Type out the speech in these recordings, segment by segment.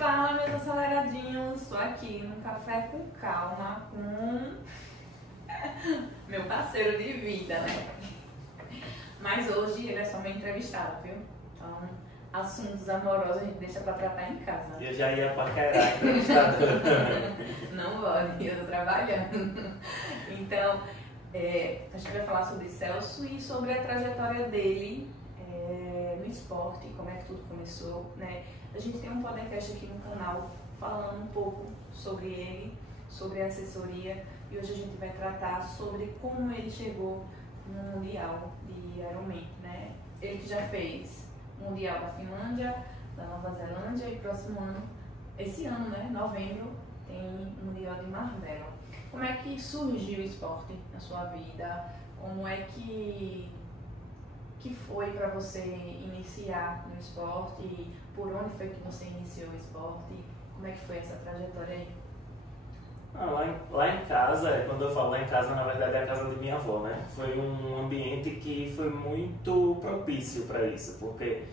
Fala, meus aceleradinhos, estou aqui no Café com Calma com meu parceiro de vida, né? Mas hoje ele é só meu entrevistado, viu? Então, assuntos amorosos a gente deixa pra tratar em casa. Eu já ia paquerar entrevistador. Não pode, eu tô trabalhando. Então, a gente vai falar sobre Celso e sobre a trajetória dele no esporte, como é que tudo começou, né? A gente tem um podcast aqui no canal falando um pouco sobre ele, sobre a assessoria, e hoje a gente vai tratar sobre como ele chegou no Mundial de Ironman, né? Ele que já fez Mundial da Finlândia, da Nova Zelândia e próximo ano, esse ano, né, novembro, tem Mundial de Marvel. Como é que surgiu o esporte na sua vida? Como é que foi para você iniciar no esporte? Por onde foi que você iniciou o esporte? Como é que foi essa trajetória aí? Lá em casa, quando eu falo lá em casa, na verdade é a casa de minha avó, né? Foi um ambiente que foi muito propício para isso, porque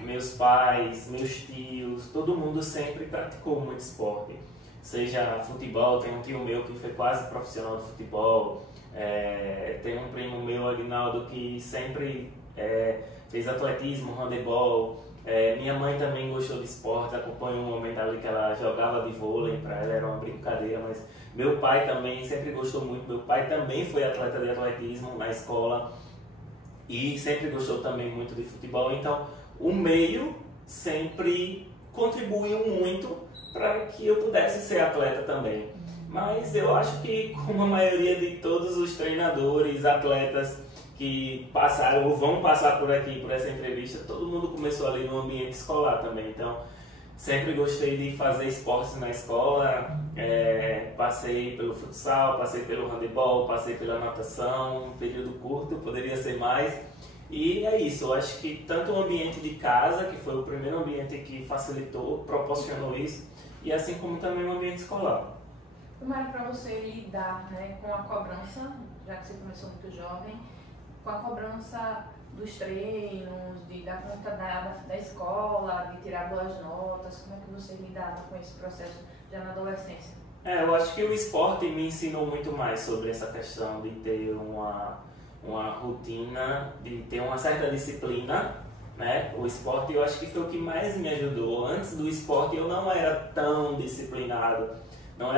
meus pais, meus tios, todo mundo sempre praticou muito esporte. Seja futebol, tem um tio meu que foi quase profissional de futebol, tem um primo meu, Aguinaldo, que sempre fez atletismo, handebol. Minha mãe também gostou de esporte, acompanhou um momento ali que ela jogava de vôlei, para ela era uma brincadeira, mas meu pai também sempre gostou muito. Meu pai também foi atleta de atletismo na escola e sempre gostou também muito de futebol, então o meio sempre contribuiu muito para que eu pudesse ser atleta também. Mas eu acho que, como a maioria de todos os treinadores, atletas que passaram ou vão passar por aqui, por essa entrevista, todo mundo começou ali no ambiente escolar também. Então, sempre gostei de fazer esportes na escola, passei pelo futsal, passei pelo handebol, passei pela natação, um período curto, poderia ser mais. E é isso, eu acho que tanto o ambiente de casa, que foi o primeiro ambiente que facilitou, proporcionou isso, e assim como também o ambiente escolar. Como era para você lidar, né, com a cobrança, já que você começou muito jovem, com a cobrança dos treinos, de dar conta da escola, de tirar boas notas? Como é que você lidava com esse processo já na adolescência? Eu acho que o esporte me ensinou muito mais sobre essa questão de ter uma rotina, de ter uma certa disciplina, né? O esporte eu acho que foi o que mais me ajudou. Antes do esporte eu não era tão disciplinado, não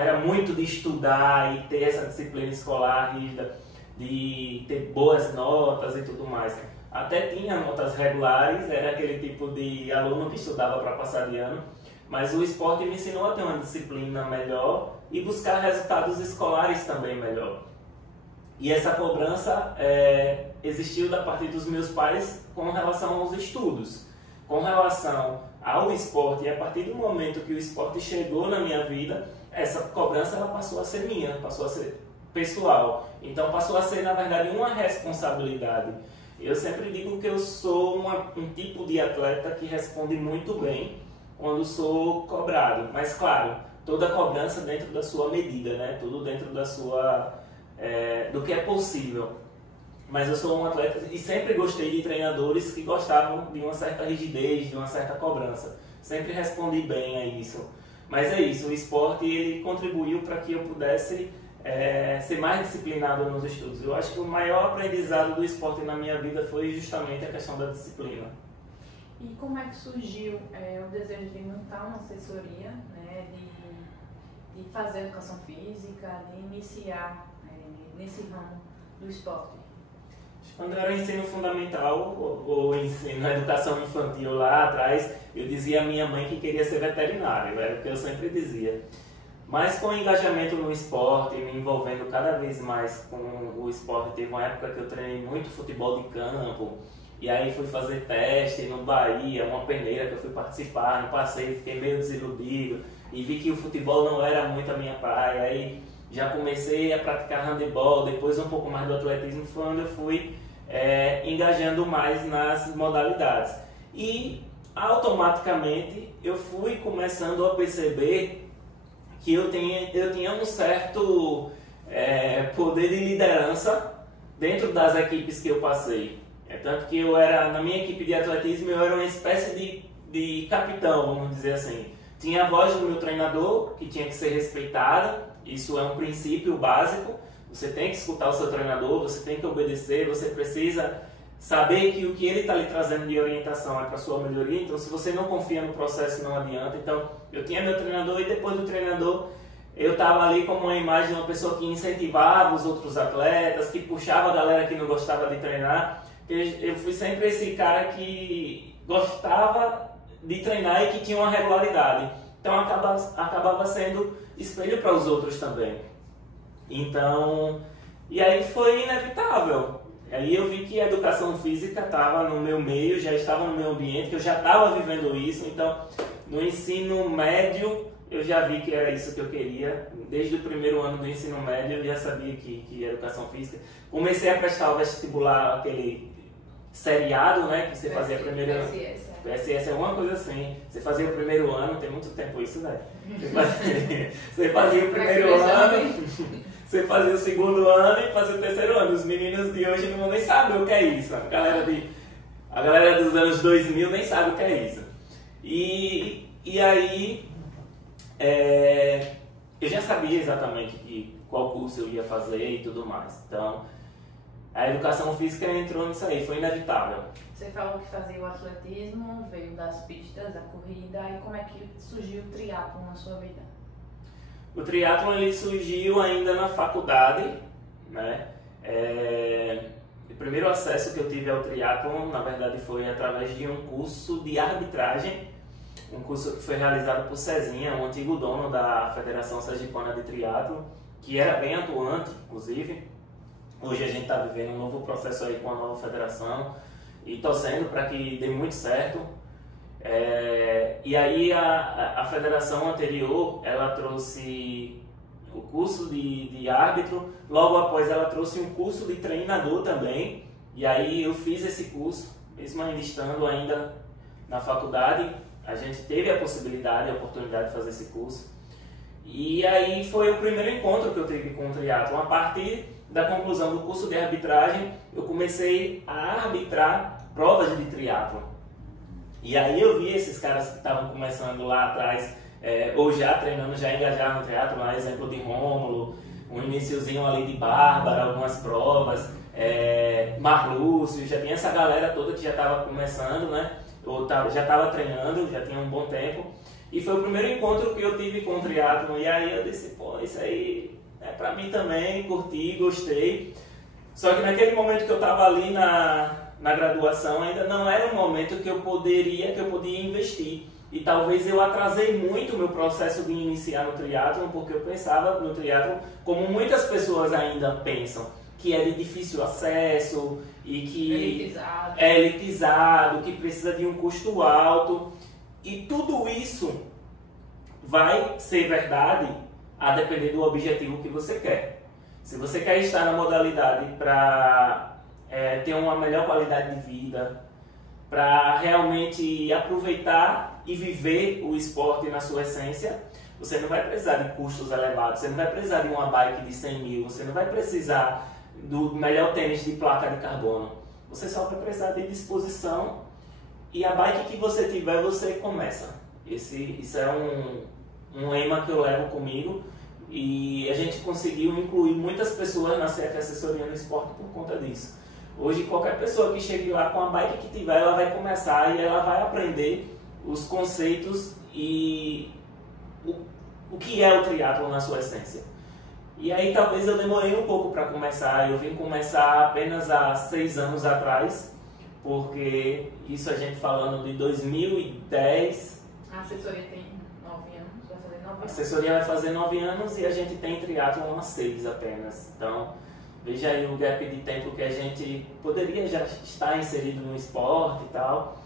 era muito de estudar e ter essa disciplina escolar rígida, de ter boas notas e tudo mais. Até tinha notas regulares, era aquele tipo de aluno que estudava para passar de ano, mas o esporte me ensinou a ter uma disciplina melhor e buscar resultados escolares também melhor. E essa cobrança existiu da parte dos meus pais com relação aos estudos. Com relação ao esporte, e a partir do momento que o esporte chegou na minha vida, essa cobrança ela passou a ser minha, passou a ser pessoal. Então passou a ser, na verdade, uma responsabilidade. Eu sempre digo que eu sou um tipo de atleta que responde muito bem quando sou cobrado. Mas, claro, toda cobrança dentro da sua medida, né? Tudo dentro da sua... do que é possível. Mas eu sou um atleta e sempre gostei de treinadores que gostavam de uma certa rigidez, de uma certa cobrança. Sempre respondi bem a isso. Mas é isso, o esporte ele contribuiu para que eu pudesse ser mais disciplinado nos estudos. Eu acho que o maior aprendizado do esporte na minha vida foi justamente a questão da disciplina. E como é que surgiu o desejo de montar uma assessoria, né, de fazer educação física, de iniciar nesse ramo do esporte? Quando eu era ensino fundamental ou ensino educação infantil lá atrás, eu dizia à minha mãe que queria ser veterinário, era o que eu sempre dizia. Mas com o engajamento no esporte, me envolvendo cada vez mais com o esporte, teve uma época que eu treinei muito futebol de campo, e aí fui fazer teste no Bahia, uma peneira que eu fui participar, não passei, fiquei meio desiludido, e vi que o futebol não era muito a minha praia, aí já comecei a praticar handebol, depois um pouco mais do atletismo, foi onde eu fui engajando mais nas modalidades. E automaticamente eu fui começando a perceber que eu tinha um certo poder de liderança dentro das equipes que eu passei. Tanto que eu era, na minha equipe de atletismo, eu era uma espécie de de capitão, vamos dizer assim. Tinha a voz do meu treinador, que tinha que ser respeitada, isso é um princípio básico. Você tem que escutar o seu treinador, você tem que obedecer, você precisa saber que o que ele está lhe trazendo de orientação é para a sua melhoria. Então, se você não confia no processo, não adianta. Então, eu tinha meu treinador e depois do treinador, eu estava ali como uma imagem de uma pessoa que incentivava os outros atletas, que puxava a galera que não gostava de treinar. Eu fui sempre esse cara que gostava de treinar e que tinha uma regularidade. Então, acabava sendo espelho para os outros também. Então, e aí foi inevitável. Aí eu vi que a educação física estava no meu meio, já estava no meu ambiente, que eu já estava vivendo isso. Então, no ensino médio, eu já vi que era isso que eu queria. Desde o primeiro ano do ensino médio, eu já sabia que educação física. Comecei a prestar o vestibular, aquele seriado, né, que você fazia primeiro ano. PSS é uma coisa assim. Você fazia o primeiro ano, tem muito tempo isso, velho. Você fazia o primeiro ano, você fazia o segundo ano e fazia o terceiro ano. Os meninos de hoje não nem sabem o que é isso. A galera dos anos 2000 nem sabe o que é isso. E aí, eu já sabia exatamente qual curso eu ia fazer e tudo mais. Então, a educação física entrou nisso aí, foi inevitável. Você falou que fazia o atletismo, veio das pistas, da corrida, e como é que surgiu o triatlon na sua vida? O triatlon ele surgiu ainda na faculdade, né? O primeiro acesso que eu tive ao triatlon, na verdade, foi através de um curso de arbitragem, um curso que foi realizado por Cezinha, um antigo dono da Federação Sergipana de Triatlon, que era bem atuante, inclusive. Hoje a gente está vivendo um novo processo aí com a nova federação e torcendo para que dê muito certo. E aí a federação anterior, ela trouxe o curso de árbitro, logo após ela trouxe um curso de treinador também, e aí eu fiz esse curso, mesmo ainda estando ainda na faculdade, a gente teve a possibilidade, a oportunidade de fazer esse curso. E aí foi o primeiro encontro que eu tive com o triatlon. A partir da conclusão do curso de arbitragem, eu comecei a arbitrar provas de triatlon. E aí eu vi esses caras que estavam começando lá atrás, ou já treinando, já engajaram no triatlon, lá, exemplo de Rômulo, um iniciozinho ali de Bárbara, algumas provas, Marlúcio, já tinha essa galera toda que já estava começando, né? Ou já estava treinando, já tinha um bom tempo. E foi o primeiro encontro que eu tive com o triatlon, e aí eu disse, pô, isso aí é pra mim também, curti, gostei. Só que naquele momento que eu estava ali na graduação, ainda não era um momento que eu podia investir. E talvez eu atrasei muito o meu processo de iniciar no triatlon, porque eu pensava no triatlon como muitas pessoas ainda pensam, que é de difícil acesso e que é elitizado, que precisa de um custo alto. E tudo isso vai ser verdade a depender do objetivo que você quer. Se você quer estar na modalidade para ter uma melhor qualidade de vida, para realmente aproveitar e viver o esporte na sua essência, você não vai precisar de custos elevados, você não vai precisar de uma bike de 100 mil, você não vai precisar do melhor tênis de placa de carbono. Você só vai precisar de disposição, e a bike que você tiver, você começa. Isso é um lema que eu levo comigo, e a gente conseguiu incluir muitas pessoas na CF Assessoria no Esporte por conta disso. Hoje, qualquer pessoa que chegue lá com a bike que tiver, ela vai começar e ela vai aprender os conceitos e o que é o triatlon na sua essência. E aí talvez eu demorei um pouco para começar, eu vim começar apenas há 6 anos atrás, porque isso a gente falando de 2010... A assessoria tem 9 anos, vai fazer 9 anos. A assessoria vai fazer 9 anos e a gente tem triatlon há 6 apenas. Então, veja aí o gap de tempo que a gente poderia já estar inserido no esporte e tal.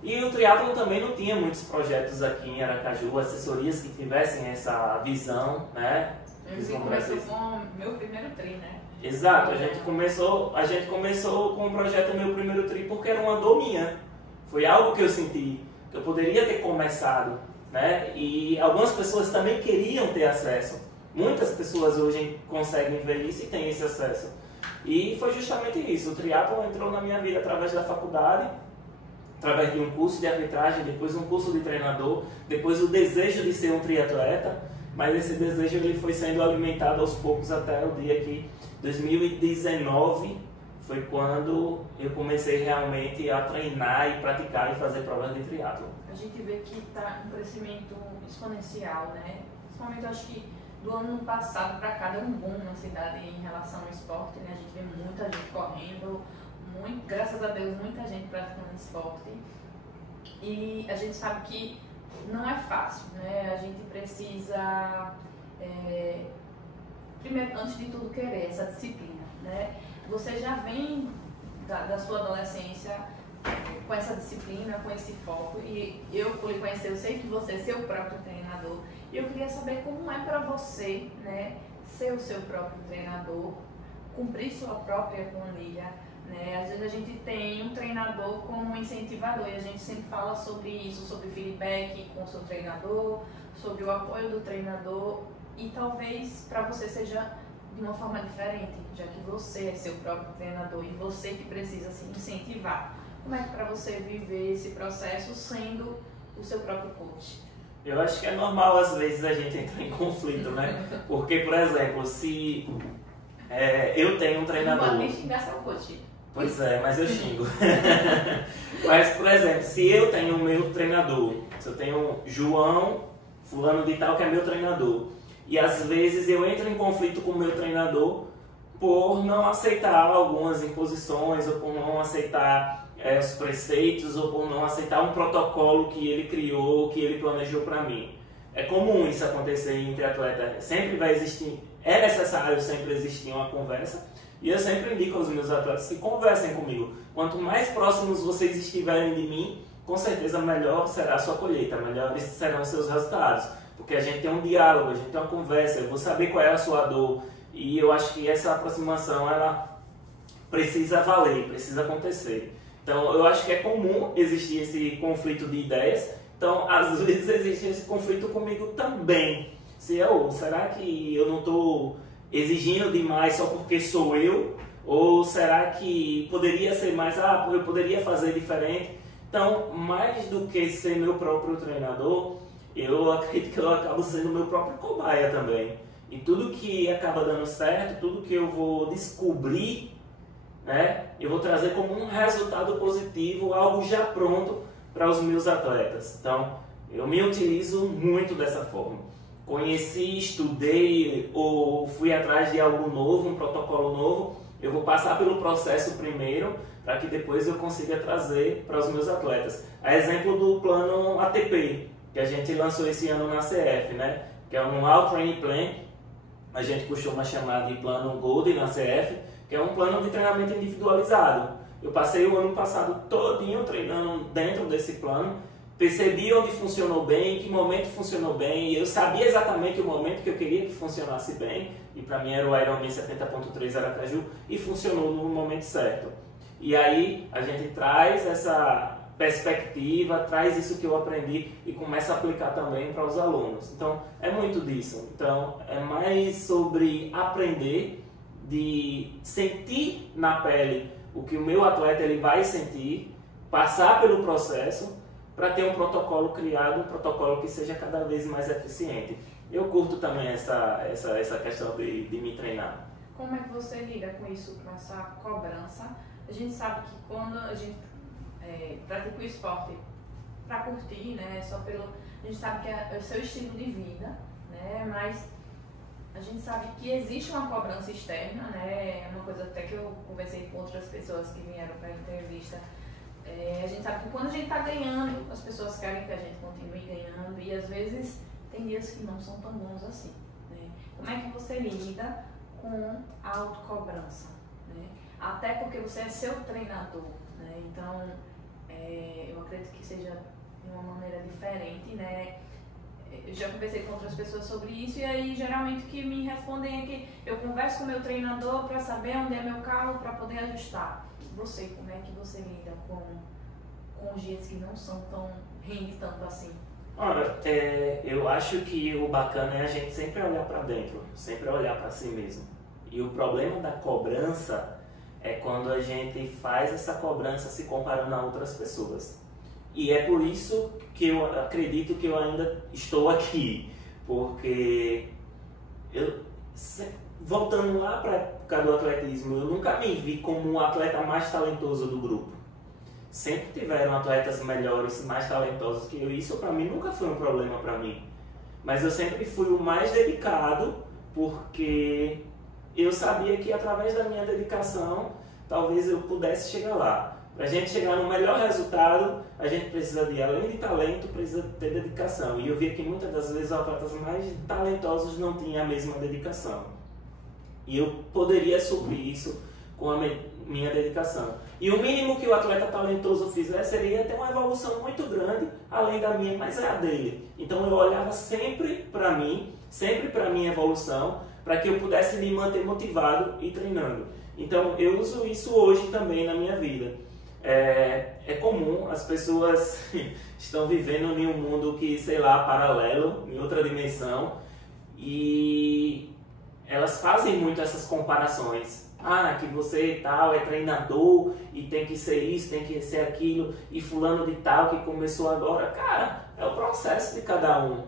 E o triatlon também não tinha muitos projetos aqui em Aracaju, assessorias que tivessem essa visão, né? Começou com o meu primeiro tri, né? Exato, a gente começou com o projeto Meu Primeiro Tri porque era uma dor minha. Foi algo que eu senti, que eu poderia ter começado, né? E algumas pessoas também queriam ter acesso. Muitas pessoas hoje conseguem ver isso e têm esse acesso. E foi justamente isso, o triatlon entrou na minha vida através da faculdade. através de um curso de arbitragem, depois um curso de treinador, depois o desejo de ser um triatleta, mas esse desejo ele foi sendo alimentado aos poucos até o dia que 2019 foi quando eu comecei realmente a treinar e praticar e fazer provas de triatlo. A gente vê que está um crescimento exponencial, né? Principalmente acho que do ano passado para cá deu um boom na cidade em relação ao esporte, né? A gente vê muita gente correndo, graças a Deus, muita gente praticando esporte. E a gente sabe que não é fácil, né? A gente precisa, primeiro, antes de tudo, querer essa disciplina, né? Você já vem da sua adolescência com essa disciplina, com esse foco, e eu, por lhe conhecer, eu sei que você é seu próprio treinador, e eu queria saber como é para você, né, ser o seu próprio treinador, cumprir sua própria planilha, né? Às vezes a gente tem um treinador como um incentivador, e a gente sempre fala sobre isso, sobre feedback com o seu treinador, sobre o apoio do treinador, e talvez para você seja de uma forma diferente, já que você é seu próprio treinador e você que precisa se incentivar. Como é que para você viver esse processo sendo o seu próprio coach? Eu acho que é normal às vezes a gente entrar em conflito, né? Porque, por exemplo, se eu tenho um treinador... Não pode xingar seu coach. Pois é, mas eu xingo. Mas, por exemplo, se eu tenho o meu treinador, se eu tenho João, fulano de tal, que é meu treinador, e às vezes eu entro em conflito com o meu treinador por não aceitar algumas imposições, ou por não aceitar os preceitos, ou por não aceitar um protocolo que ele criou, que ele planejou para mim. É comum isso acontecer entre atletas. Sempre vai existir, é necessário sempre existir uma conversa, e eu sempre indico aos meus atletas que conversem comigo. Quanto mais próximos vocês estiverem de mim, com certeza melhor será a sua colheita, melhores serão os seus resultados. Porque a gente tem um diálogo, a gente tem uma conversa, eu vou saber qual é a sua dor. E eu acho que essa aproximação, ela precisa valer, precisa acontecer. Então, eu acho que é comum existir esse conflito de ideias. Então, às vezes existe esse conflito comigo também. Será que eu não estou exigindo demais só porque sou eu? Ou será que poderia ser mais, eu poderia fazer diferente? Então, mais do que ser meu próprio treinador, eu acredito que eu acabo sendo meu próprio cobaia também. E tudo que acaba dando certo, tudo que eu vou descobrir, né, eu vou trazer como um resultado positivo, algo já pronto para os meus atletas. Então, eu me utilizo muito dessa forma. Conheci, estudei ou fui atrás de algo novo, um protocolo novo, eu vou passar pelo processo primeiro, para que depois eu consiga trazer para os meus atletas. A exemplo do plano ATP, que a gente lançou esse ano na CF, né? Que é um All Training Plan, a gente costuma chamar de plano Gold na CF, que é um plano de treinamento individualizado. Eu passei o ano passado todinho treinando dentro desse plano, percebi onde funcionou bem, em que momento funcionou bem, e eu sabia exatamente o momento que eu queria que funcionasse bem, e para mim era o Ironman 70.3 Aracaju, e funcionou no momento certo. E aí a gente traz essa perspectiva, traz isso que eu aprendi e começa a aplicar também para os alunos. Então, é muito disso. Então, é mais sobre aprender, de sentir na pele o que o meu atleta ele vai sentir, passar pelo processo para ter um protocolo criado, um protocolo que seja cada vez mais eficiente. Eu curto também essa questão de me treinar. Como é que você lida com isso, com essa cobrança? A gente sabe que quando a gente pratica o esporte para curtir, né, a gente sabe que é o seu estilo de vida, né, mas a gente sabe que existe uma cobrança externa, né, é uma coisa até que eu conversei com outras pessoas que vieram para a entrevista. A gente sabe que quando a gente está ganhando, as pessoas querem que a gente continue ganhando, e às vezes tem dias que não são tão bons assim, né? Como é que você lida com a autocobrança, né? Até porque você é seu treinador, né? Então, eu acredito que seja de uma maneira diferente, né? Eu já conversei com outras pessoas sobre isso, e aí geralmente o que me respondem é que eu converso com o meu treinador para saber onde é meu carro, para poder ajustar. Você, como é que você lida com os dias que não são tão, rende tanto assim? Olha, eu acho que o bacana é a gente sempre olhar para dentro, sempre olhar para si mesmo. E o problema da cobrança é quando a gente faz essa cobrança se comparando a outras pessoas. E é por isso que eu acredito que eu ainda estou aqui, porque voltando lá para a época do atletismo, eu nunca me vi como um atleta mais talentoso do grupo. Sempre tiveram atletas melhores, mais talentosos que eu. Isso para mim nunca foi um problema para mim. Mas eu sempre fui o mais dedicado, porque eu sabia que através da minha dedicação, talvez eu pudesse chegar lá. Para a gente chegar no melhor resultado, a gente precisa de, além de talento, precisa ter dedicação. E eu via que muitas das vezes os atletas mais talentosos não tinham a mesma dedicação. E eu poderia suprir isso com a minha dedicação. E o mínimo que o atleta talentoso fizer seria ter uma evolução muito grande, além da minha, mas é a dele. Então eu olhava sempre para mim, sempre para a minha evolução, para que eu pudesse me manter motivado e treinando. Então eu uso isso hoje também na minha vida. É comum, as pessoas estão vivendo em um mundo que, sei lá, paralelo, em outra dimensão, e elas fazem muito essas comparações. Que você tal é treinador e tem que ser isso, tem que ser aquilo, e fulano de tal que começou agora. Cara, é o processo de cada um.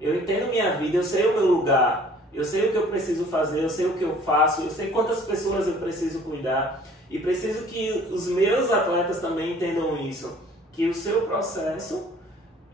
Eu entendo minha vida, eu sei o meu lugar, eu sei o que eu preciso fazer, eu sei o que eu faço, eu sei quantas pessoas eu preciso cuidar. E preciso que os meus atletas também entendam isso, que o seu processo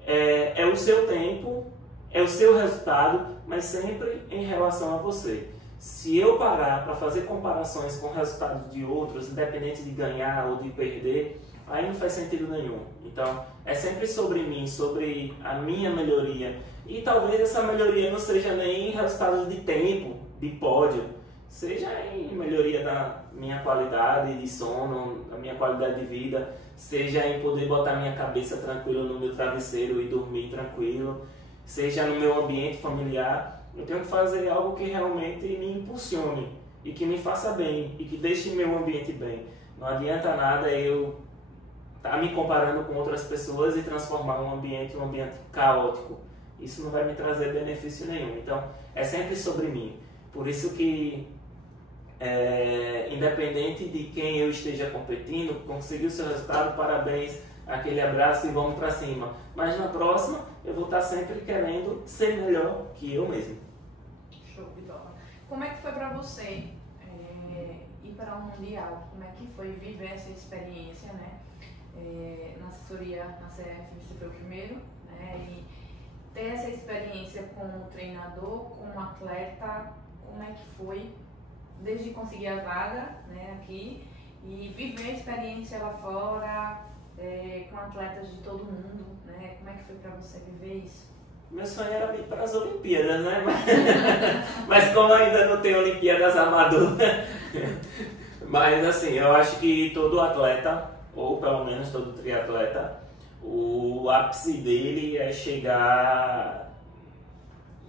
é o seu tempo, é o seu resultado, mas sempre em relação a você. Se eu parar para fazer comparações com resultados de outros, independente de ganhar ou de perder, aí não faz sentido nenhum. Então, é sempre sobre mim, sobre a minha melhoria. E talvez essa melhoria não seja nem em resultados de tempo, de pódio, seja em melhoria da minha qualidade de sono, da minha qualidade de vida, seja em poder botar minha cabeça tranquila no meu travesseiro e dormir tranquilo, seja no meu ambiente familiar. Eu tenho que fazer algo que realmente me impulsione e que me faça bem e que deixe meu ambiente bem. Não adianta nada eu estar me comparando com outras pessoas e transformar um ambiente caótico. Isso não vai me trazer benefício nenhum. Então, é sempre sobre mim. Por isso que independente de quem eu esteja competindo, conseguiu o seu resultado, parabéns, aquele abraço e vamos para cima. Mas na próxima eu vou estar sempre querendo ser melhor que eu mesmo. Show de bola. Como é que foi para você ir para um mundial? Como é que foi viver essa experiência, né? Na assessoria, na CF, você foi o primeiro, né? E ter essa experiência como treinador, como atleta, como é que foi? Desde conseguir a vaga, né, aqui, e viver a experiência lá fora, com atletas de todo mundo, né? Como é que foi para você viver isso? Meu sonho era ir para as Olimpíadas, né? Mas como ainda não tem Olimpíadas amadoras, mas assim, eu acho que todo atleta, ou pelo menos todo triatleta, o ápice dele é chegar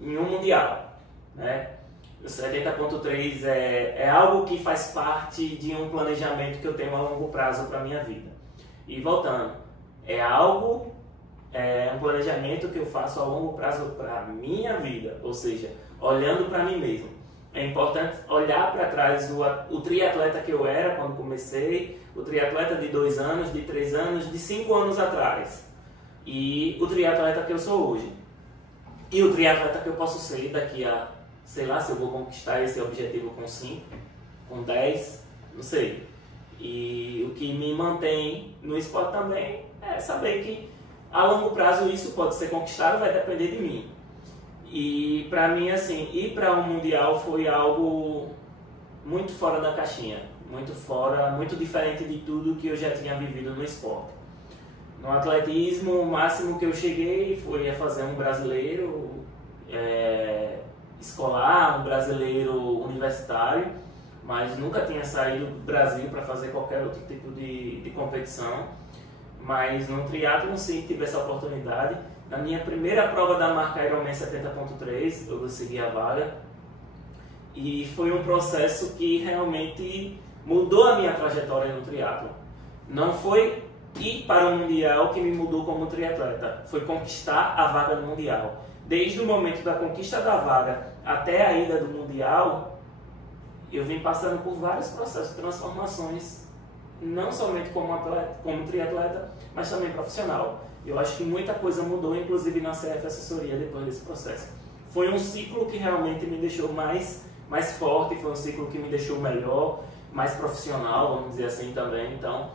em um mundial, né? O 70.3 é algo que faz parte de um planejamento que eu tenho a longo prazo para a minha vida. E voltando, um planejamento que eu faço a longo prazo para a minha vida, ou seja, olhando para mim mesmo. É importante olhar para trás o triatleta que eu era quando comecei, o triatleta de 2 anos, de 3 anos, de 5 anos atrás, e o triatleta que eu sou hoje. E o triatleta que eu posso ser daqui a, sei lá, se eu vou conquistar esse objetivo com 5, com 10, não sei. E o que me mantém no esporte também é saber que a longo prazo isso pode ser conquistado, vai depender de mim. E pra mim, assim, ir para um mundial foi algo muito fora da caixinha, muito fora, muito diferente de tudo que eu já tinha vivido no esporte. No atletismo, o máximo que eu cheguei foi a fazer um brasileiro escolar, um brasileiro universitário, mas nunca tinha saído do Brasil para fazer qualquer outro tipo de competição. Mas no triatlon sim tive essa oportunidade. Na minha primeira prova da marca Ironman 70.3 eu consegui a vaga. E foi um processo que realmente mudou a minha trajetória no triatlon. Não foi ir para o Mundial que me mudou como triatleta, foi conquistar a vaga no Mundial. Desde o momento da conquista da vaga até a ida do Mundial, eu vim passando por vários processos de transformações não somente como atleta, como triatleta, mas também profissional. Eu acho que muita coisa mudou, inclusive na CF Assessoria, depois desse processo. Foi um ciclo que realmente me deixou mais forte, foi um ciclo que me deixou melhor, mais profissional, vamos dizer assim também. Então,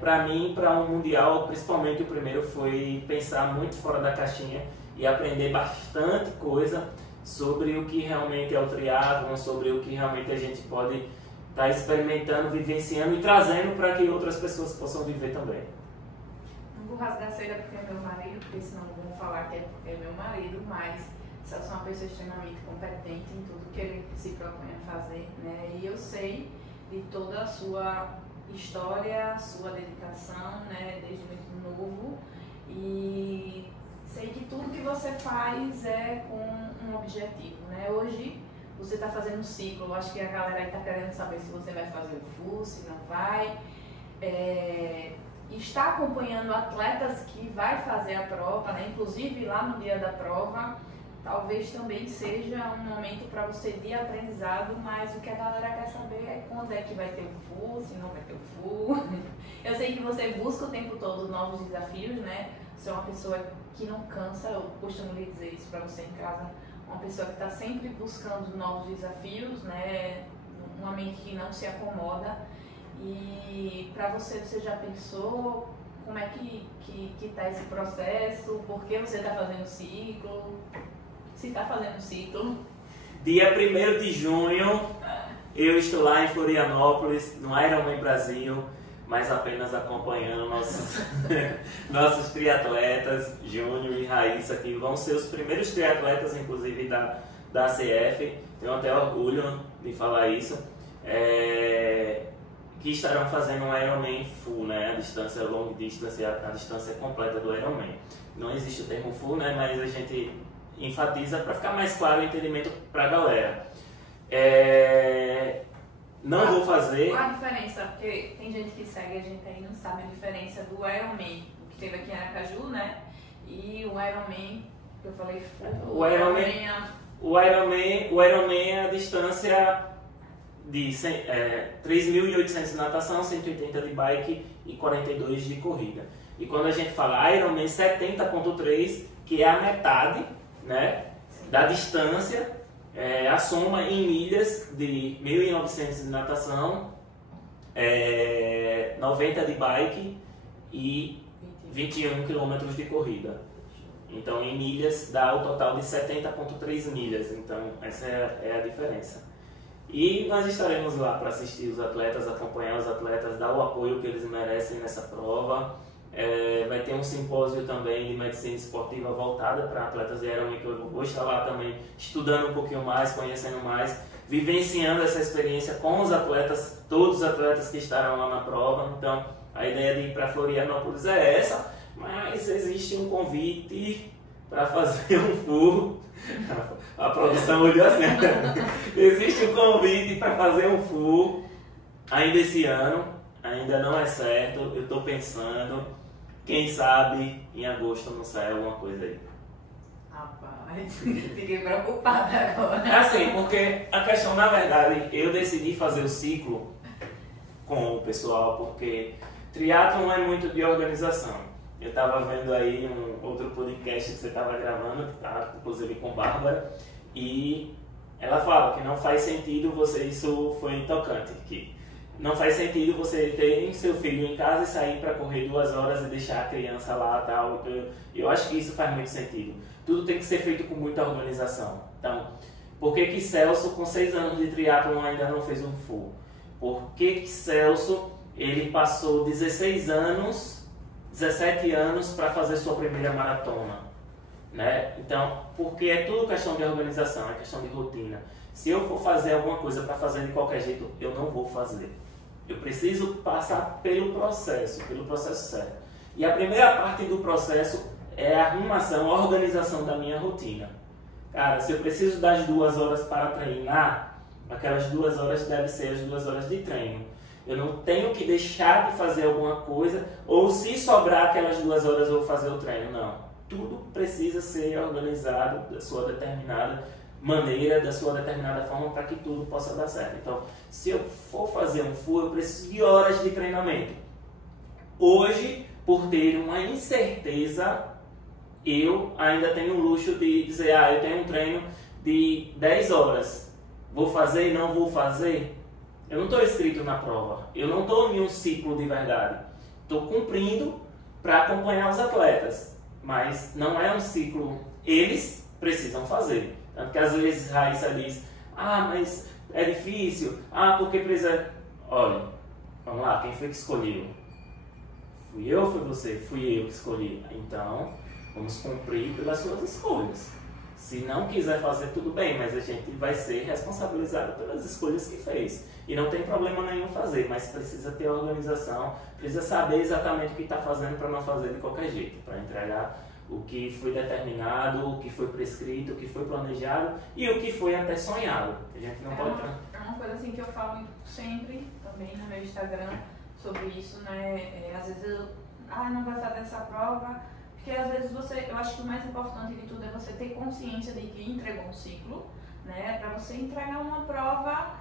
para mim, para um mundial, principalmente o primeiro, foi pensar muito fora da caixinha e aprender bastante coisa sobre o que realmente é o triatlon, sobre o que realmente a gente pode estar experimentando, vivenciando e trazendo para que outras pessoas possam viver também. Não vou rasgar a seda porque é meu marido, porque senão vão falar que é porque é meu marido, mas Celso é uma pessoa extremamente competente em tudo que ele se propõe a fazer, né? E eu sei de toda a sua história, sua dedicação, né? Desde muito novo, e sei que tudo que você faz é com um objetivo, né? Hoje você está fazendo um ciclo, eu acho que a galera aí está querendo saber se você vai fazer o full, se não vai. Está acompanhando atletas que vai fazer a prova, né? Inclusive lá no dia da prova, talvez também seja um momento para você de aprendizado, mas o que a galera quer saber é quando é que vai ter o full, se não vai ter o full. Eu sei que você busca o tempo todo novos desafios, né? Você é uma pessoa que não cansa, eu costumo lhe dizer isso para você em casa, uma pessoa que está sempre buscando novos desafios, né? Uma mente que não se acomoda. E para você já pensou como é que está esse processo? Por que você está fazendo ciclo? Se está fazendo ciclo? Dia 1º de junho, eu estou lá em Florianópolis, no Ironman Brasil, mas apenas acompanhando nossos triatletas, Júnior e Raíssa, que vão ser os primeiros triatletas, inclusive, da CF. Tenho até orgulho de falar isso. Que estarão fazendo um Ironman full, né? A distância long distance, a distância completa do Ironman. Não existe o termo full, né? Mas a gente enfatiza para ficar mais claro o entendimento para a galera. Não vou fazer... Qual a diferença? Porque tem gente que segue a gente aí e não sabe a diferença do Ironman, que teve aqui em Aracaju, né? E o Ironman, que eu falei full. O Ironman é a distância de 3.800 de natação, 180 de bike e 42 de corrida. E quando a gente fala Ironman 70.3, que é a metade, né, da distância, a soma em milhas de 1.900 de natação, 90 de bike e 21 km de corrida. Então em milhas dá o total de 70.3 milhas, então essa é a diferença. E nós estaremos lá para assistir os atletas, acompanhar os atletas, dar o apoio que eles merecem nessa prova. Vai ter um simpósio também de medicina esportiva voltada para atletas de Ironman, que eu vou estar lá também estudando um pouquinho mais, conhecendo mais, vivenciando essa experiência com os atletas, todos os atletas que estarão lá na prova. Então a ideia de ir para Florianópolis é essa, mas existe um convite para fazer um full. A produção olhou assim. Existe um convite para fazer um full ainda esse ano, ainda não é certo, eu estou pensando, quem sabe em agosto não sai alguma coisa aí. Rapaz, fiquei preocupada agora. É assim, porque a questão, na verdade, eu decidi fazer o ciclo com o pessoal, porque triatlon é muito de organização. Eu estava vendo aí um outro podcast que você estava gravando, tá? Inclusive com Bárbara, e ela fala que não faz sentido isso foi tocante, que não faz sentido você ter seu filho em casa e sair para correr 2 horas e deixar a criança lá e tal. Eu acho que isso faz muito sentido. Tudo tem que ser feito com muita organização. Então, por que Celso, com 6 anos de triatlon, ainda não fez um full? Por que Celso, ele passou 17 anos para fazer sua primeira maratona, né? Então, porque é tudo questão de organização, é questão de rotina. Se eu for fazer alguma coisa para fazer de qualquer jeito, eu não vou fazer. Eu preciso passar pelo processo certo. E a primeira parte do processo é a arrumação, a organização da minha rotina. Cara, se eu preciso das 2 horas para treinar, aquelas 2 horas devem ser as 2 horas de treino. Eu não tenho que deixar de fazer alguma coisa, ou se sobrar aquelas 2 horas eu vou fazer o treino, não. Tudo precisa ser organizado, da sua determinada maneira, da sua determinada forma, para que tudo possa dar certo. Então, se eu for fazer um full, eu preciso de horas de treinamento. Hoje, por ter uma incerteza, eu ainda tenho o luxo de dizer, eu tenho um treino de 10 horas, vou fazer, não vou fazer? Eu não estou inscrito na prova, eu não estou em um ciclo de verdade. Estou cumprindo para acompanhar os atletas, mas não é um ciclo, eles precisam fazer. Tanto que às vezes Raíssa diz, mas é difícil, porque precisa... Olha, vamos lá, quem foi que escolheu? Fui eu ou foi você? Fui eu que escolhi. Então, vamos cumprir pelas suas escolhas. Se não quiser fazer, tudo bem, mas a gente vai ser responsabilizado pelas escolhas que fez. E não tem problema nenhum fazer, mas precisa ter organização, precisa saber exatamente o que está fazendo para não fazer de qualquer jeito, para entregar o que foi determinado, o que foi prescrito, o que foi planejado e o que foi até sonhado. A gente não pode... É uma coisa assim que eu falo sempre também no meu Instagram sobre isso, né? Às vezes eu, não vai fazer essa prova, porque às vezes eu acho que o mais importante de tudo é você ter consciência de que entregou um ciclo, né? Para você entregar uma prova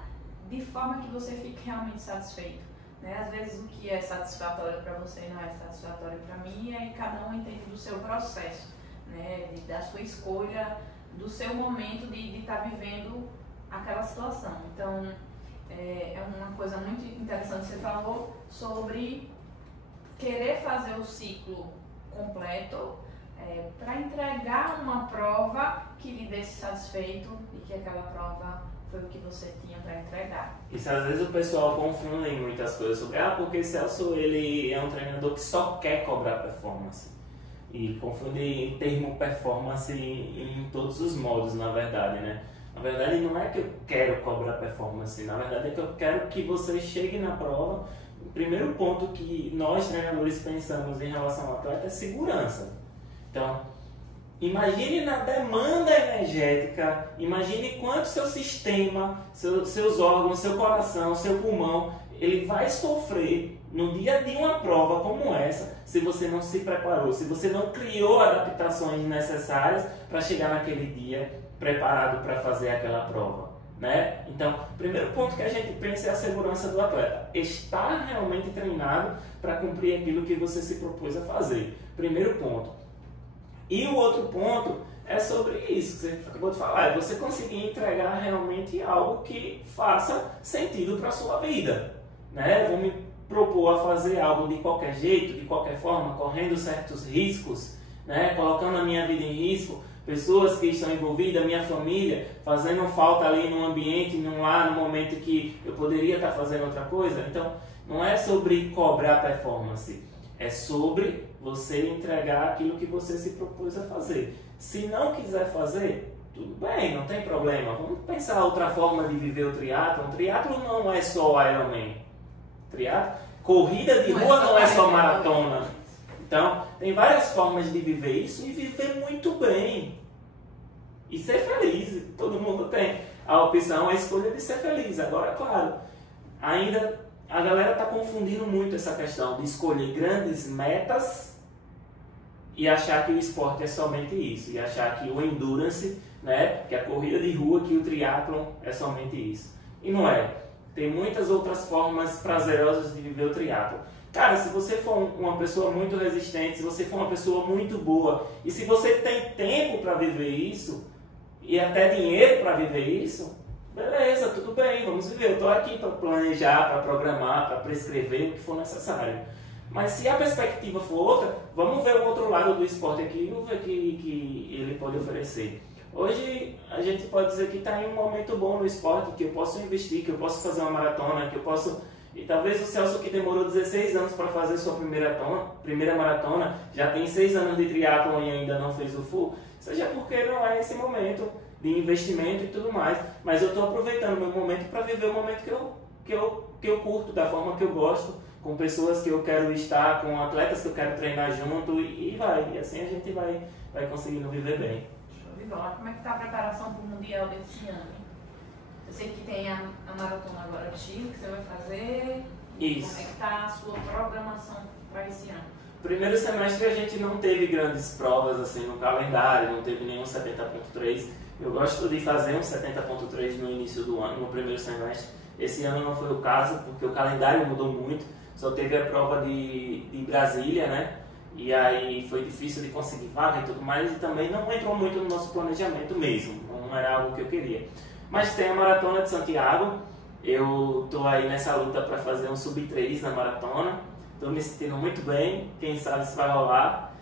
de forma que você fique realmente satisfeito. Né? Às vezes o que é satisfatório para você não é satisfatório para mim, e aí cada um entende do seu processo, né? Da sua escolha, do seu momento de estar vivendo aquela situação. Então, é uma coisa muito interessante que você falou sobre querer fazer o ciclo completo para entregar uma prova que lhe deixe satisfeito e que aquela prova foi o que você tinha para entregar. Isso às vezes o pessoal confunde muitas coisas sobre, porque Celso ele é um treinador que só quer cobrar performance. E confunde termo performance em todos os modos, na verdade, né? Na verdade não é que eu quero cobrar performance, na verdade é que eu quero que você chegue na prova. O primeiro ponto que nós treinadores pensamos em relação ao atleta é segurança. Então, imagine na demanda energética, imagine quanto seu sistema, seus órgãos, seu coração, seu pulmão, ele vai sofrer no dia de uma prova como essa, se você não se preparou, se você não criou adaptações necessárias para chegar naquele dia preparado para fazer aquela prova, né? Então, o primeiro ponto que a gente pensa é a segurança do atleta. Estar realmente treinado para cumprir aquilo que você se propôs a fazer. Primeiro ponto. E o outro ponto é sobre isso que você acabou de falar, é você conseguir entregar realmente algo que faça sentido para a sua vida, né? Vou me propor a fazer algo de qualquer jeito, de qualquer forma, correndo certos riscos, né? Colocando a minha vida em risco, pessoas que estão envolvidas, minha família, fazendo falta ali no ambiente, num lar, no momento que eu poderia estar fazendo outra coisa. Então, não é sobre cobrar performance, é sobre você entregar aquilo que você se propôs a fazer. Se não quiser fazer, tudo bem, não tem problema. Vamos pensar outra forma de viver o triatlo. O triatlo não é só Ironman. Corrida de rua não é só maratona. Então, tem várias formas de viver isso e viver muito bem. E ser feliz. Todo mundo tem a opção, a escolha de ser feliz. Agora, claro, ainda a galera está confundindo muito essa questão de escolher grandes metas e achar que o esporte é somente isso. E achar que o endurance, né, que a corrida de rua, que o triatlon é somente isso. E não é. Tem muitas outras formas prazerosas de viver o triatlon. Cara, se você for uma pessoa muito resistente, se você for uma pessoa muito boa, e se você tem tempo para viver isso, e até dinheiro para viver isso, beleza, tudo bem, vamos viver. Eu estou aqui para planejar, para programar, para prescrever o que for necessário. Mas se a perspectiva for outra, vamos ver o outro lado do esporte aqui e vamos ver o que ele pode oferecer. Hoje a gente pode dizer que está em um momento bom no esporte, que eu posso investir, que eu posso fazer uma maratona, que eu posso... E talvez o Celso, que demorou 16 anos para fazer sua primeira maratona, já tem 6 anos de triatlon e ainda não fez o full, seja porque não é esse momento de investimento e tudo mais. Mas eu estou aproveitando o meu momento para viver o momento que eu curto, da forma que eu gosto, com pessoas que eu quero estar, com atletas que eu quero treinar junto e vai. E assim a gente vai conseguindo viver bem. Show de bola. Como é que está a preparação para o Mundial desse ano? Eu sei que tem a maratona agora de Chile que você vai fazer. Isso. Como é que está a sua programação para esse ano? Primeiro semestre a gente não teve grandes provas assim no calendário, não teve nenhum 70.3. Eu gosto de fazer um 70.3 no início do ano, no primeiro semestre. Esse ano não foi o caso, porque o calendário mudou muito. Só teve a prova de Brasília, né? E aí foi difícil de conseguir vaga e tudo mais. E também não entrou muito no nosso planejamento mesmo. Não era algo que eu queria. Mas tem a Maratona de Santiago. Eu tô aí nessa luta para fazer um sub-3 na maratona. Tô me sentindo muito bem. Quem sabe se vai rolar.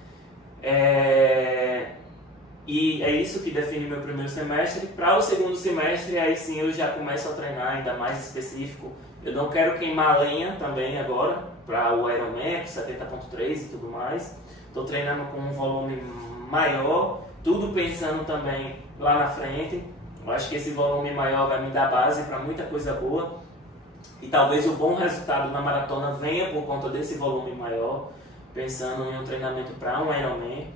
E é isso que define meu primeiro semestre. Para o segundo semestre, aí sim eu já começo a treinar ainda mais específico. Eu não quero queimar lenha também agora, para o Ironman, 70.3 e tudo mais. Estou treinando com um volume maior, tudo pensando também lá na frente. Eu acho que esse volume maior vai me dar base para muita coisa boa. E talvez o bom resultado na maratona venha por conta desse volume maior, pensando em um treinamento para um Ironman.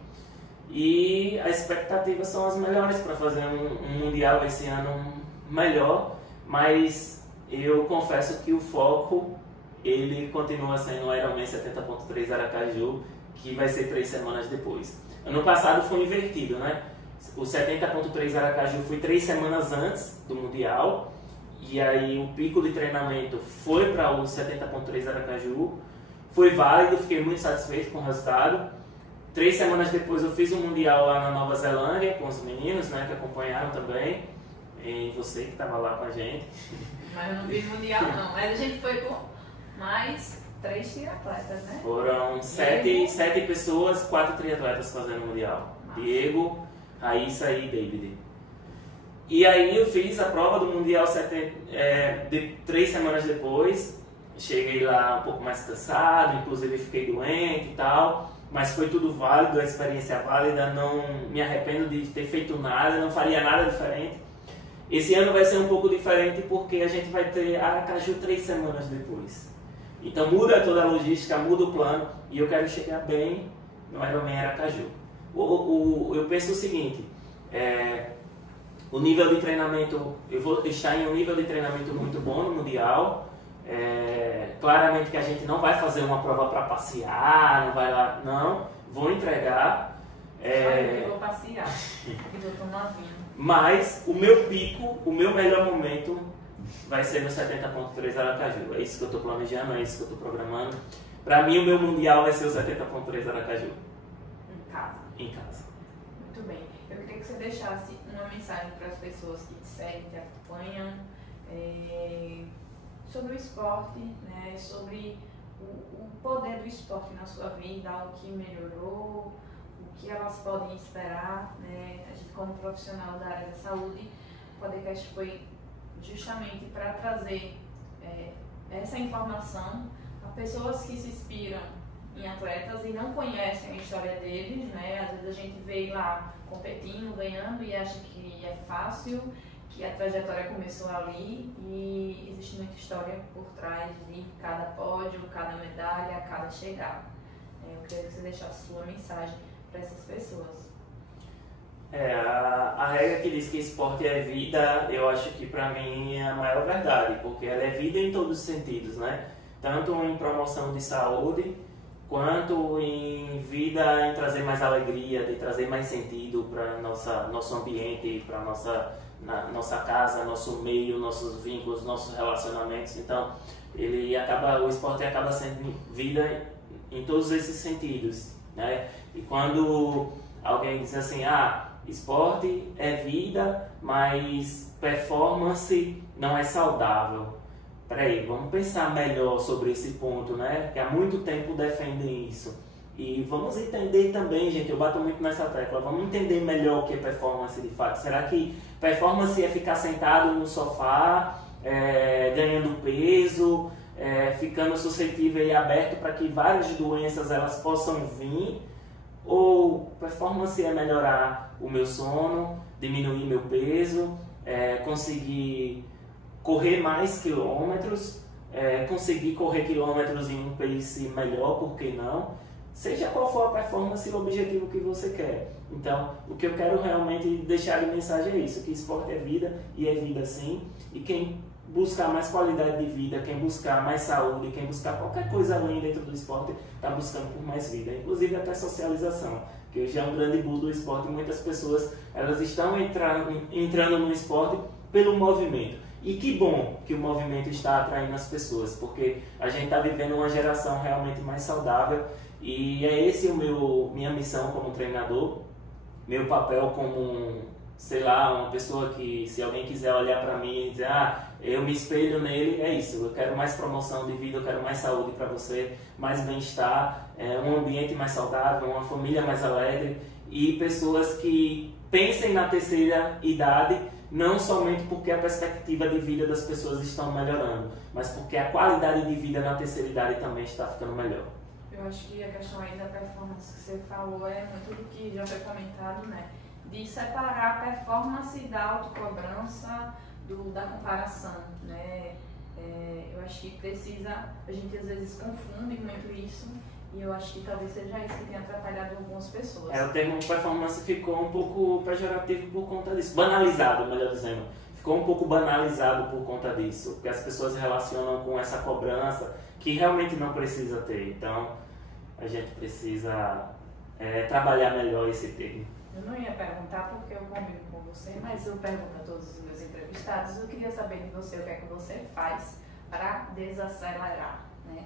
E as expectativas são as melhores para fazer um mundial esse ano melhor, mas eu confesso que o foco ele continua sendo o Ironman 70.3 Aracaju, que vai ser 3 semanas depois. Ano passado foi invertido, né? O 70.3 Aracaju foi 3 semanas antes do mundial, e aí o pico de treinamento foi para o 70.3 Aracaju, foi válido, fiquei muito satisfeito com o resultado. 3 semanas depois eu fiz um mundial lá na Nova Zelândia com os meninos, né, que acompanharam também, e você que estava lá com a gente. Mas eu não vi mundial não, mas a gente foi com mais 3 triatletas, né? Foram 7 pessoas, 4 triatletas fazendo o mundial. Nossa. Diego, Raíssa e David. E aí eu fiz a prova do mundial 3 semanas depois. Cheguei lá um pouco mais cansado, inclusive fiquei doente e tal. Mas foi tudo válido, a experiência válida, não me arrependo de ter feito nada, não faria nada diferente. Esse ano vai ser um pouco diferente porque a gente vai ter Aracaju 3 semanas depois. Então muda toda a logística, muda o plano e eu quero chegar bem no Ironman Aracaju. Eu penso o seguinte, o nível de treinamento, eu vou estar em um nível de treinamento muito bom no Mundial. Claramente que a gente não vai fazer uma prova para passear, não vai lá, não, vou entregar. Eu vou passear e vou tomar vinho. Mas o meu pico, o meu melhor momento vai ser no 70.3 Aracaju. É isso que eu estou planejando, é isso que eu estou programando. Para mim o meu mundial vai ser o 70.3 Aracaju. Em casa. Em casa. Muito bem. Eu queria que você deixasse uma mensagem para as pessoas que te seguem, que acompanham, sobre o esporte, né, sobre o poder do esporte na sua vida, o que melhorou, o que elas podem esperar, né? A gente, como profissional da área da saúde, o podcast foi justamente para trazer essa informação a pessoas que se inspiram em atletas e não conhecem a história deles, né? Às vezes a gente vê lá competindo, ganhando e acha que é fácil, que a trajetória começou ali e existe muita história por trás de cada pódio, cada medalha, cada chegada. Eu queria que você deixasse sua mensagem para essas pessoas. A regra que diz que esporte é vida, eu acho que para mim é a maior verdade, porque ela é vida em todos os sentidos, né? Tanto em promoção de saúde, quanto em vida em trazer mais alegria, de trazer mais sentido para nosso ambiente, para nossa casa, nosso meio, nossos vínculos, nossos relacionamentos. Então, o esporte acaba sendo vida em todos esses sentidos, né? E quando alguém diz assim, esporte é vida, mas performance não é saudável. Peraí, vamos pensar melhor sobre esse ponto, né? Que há muito tempo defendem isso. E vamos entender também, gente, eu bato muito nessa tecla, vamos entender melhor o que é performance de fato. Será que performance é ficar sentado no sofá, ganhando peso, ficando suscetível e aberto para que várias doenças elas possam vir? Ou performance é melhorar o meu sono, diminuir meu peso, conseguir correr mais quilômetros, conseguir correr quilômetros em um pace melhor, por que não? Seja qual for a performance e o objetivo que você quer. Então, o que eu quero realmente deixar de mensagem é isso, que esporte é vida e é vida sim, e quem buscar mais qualidade de vida, quem buscar mais saúde, quem buscar qualquer coisa além dentro do esporte, está buscando por mais vida, inclusive até socialização, que hoje é um grande boom do esporte. Muitas pessoas elas estão entrando no esporte pelo movimento. E que bom que o movimento está atraindo as pessoas, porque a gente está vivendo uma geração realmente mais saudável e é esse minha missão como treinador, meu papel como, sei lá, uma pessoa que, se alguém quiser olhar para mim e dizer, eu me espelho nele, é isso, eu quero mais promoção de vida, eu quero mais saúde para você, mais bem-estar, um ambiente mais saudável, uma família mais alegre e pessoas que pensem na terceira idade, não somente porque a perspectiva de vida das pessoas estão melhorando, mas porque a qualidade de vida na terceira idade também está ficando melhor. Eu acho que a questão aí da performance que você falou é muito do que já foi comentado, né? De separar a performance da autocobrança da comparação, né? Eu acho que a gente às vezes confunde muito isso. E eu acho que talvez seja isso que tenha atrapalhado algumas pessoas. O termo performance ficou um pouco pejorativo por conta disso. Banalizado, melhor dizendo. Ficou um pouco banalizado por conta disso. Porque as pessoas relacionam com essa cobrança que realmente não precisa ter. Então, a gente precisa trabalhar melhor esse termo. Eu não ia perguntar porque eu combino com você, mas eu pergunto a todos os meus entrevistados. Eu queria saber de você o que é que você faz para desacelerar, né?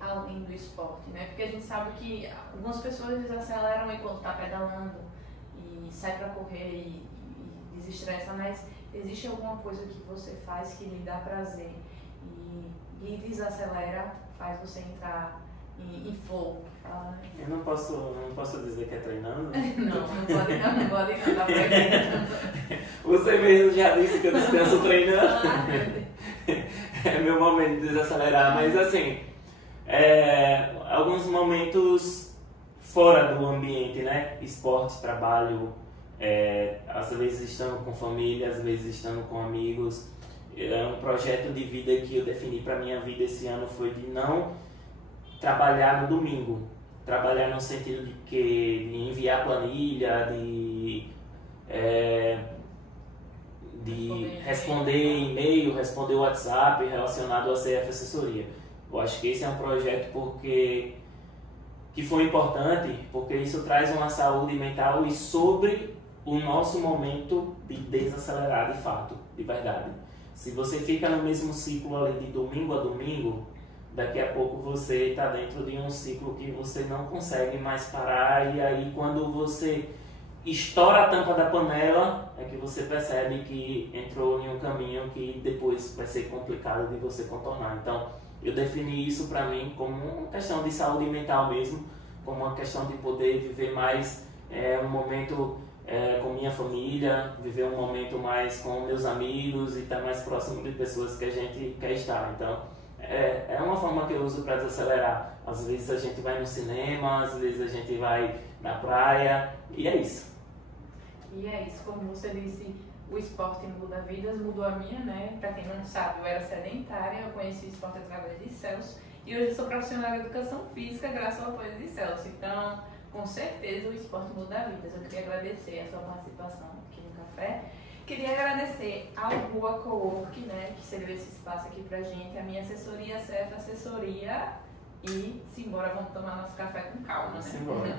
Além do esporte, né? Porque a gente sabe que algumas pessoas desaceleram enquanto está pedalando e sai para correr e desestressa, mas existe alguma coisa que você faz que lhe dá prazer e desacelera, faz você entrar em flow? Eu não posso dizer que é treinando? Não pode não, dá pra ver. Você mesmo já disse que eu descanso treinando. É meu momento de desacelerar, mas assim, alguns momentos fora do ambiente, né? Esporte, trabalho, às vezes estando com família, às vezes estando com amigos. Um projeto de vida que eu defini para minha vida esse ano foi de não trabalhar no domingo. Trabalhar no sentido de enviar planilha, de responder e-mail, responder WhatsApp relacionado à CF Assessoria. Eu acho que esse é um projeto que foi importante, porque isso traz uma saúde mental e sobre o nosso momento de desacelerar de fato, de verdade. Se você fica no mesmo ciclo ali de domingo a domingo, daqui a pouco você está dentro de um ciclo que você não consegue mais parar, e aí quando você estoura a tampa da panela é que você percebe que entrou em um caminho que depois vai ser complicado de você contornar. Então eu defini isso para mim como uma questão de saúde mental mesmo, como uma questão de poder viver mais um momento com minha família, viver um momento mais com meus amigos e estar mais próximo de pessoas que a gente quer estar. Então é uma forma que eu uso para desacelerar. Às vezes a gente vai no cinema, às vezes a gente vai na praia, e é isso. E é isso, como você disse, o esporte muda vidas, mudou a minha, né? Para quem não sabe, eu era sedentária, eu conheci o esporte através de Celso, e hoje eu sou profissional de educação física graças ao apoio de Celso. Então, com certeza, o esporte muda vidas. Eu queria agradecer a sua participação aqui no café. Queria agradecer ao Rua Cowork, né, que cedeu esse espaço aqui pra gente, a minha assessoria, a CF Assessoria, e simbora, vamos tomar nosso café com calma, né? Simbora.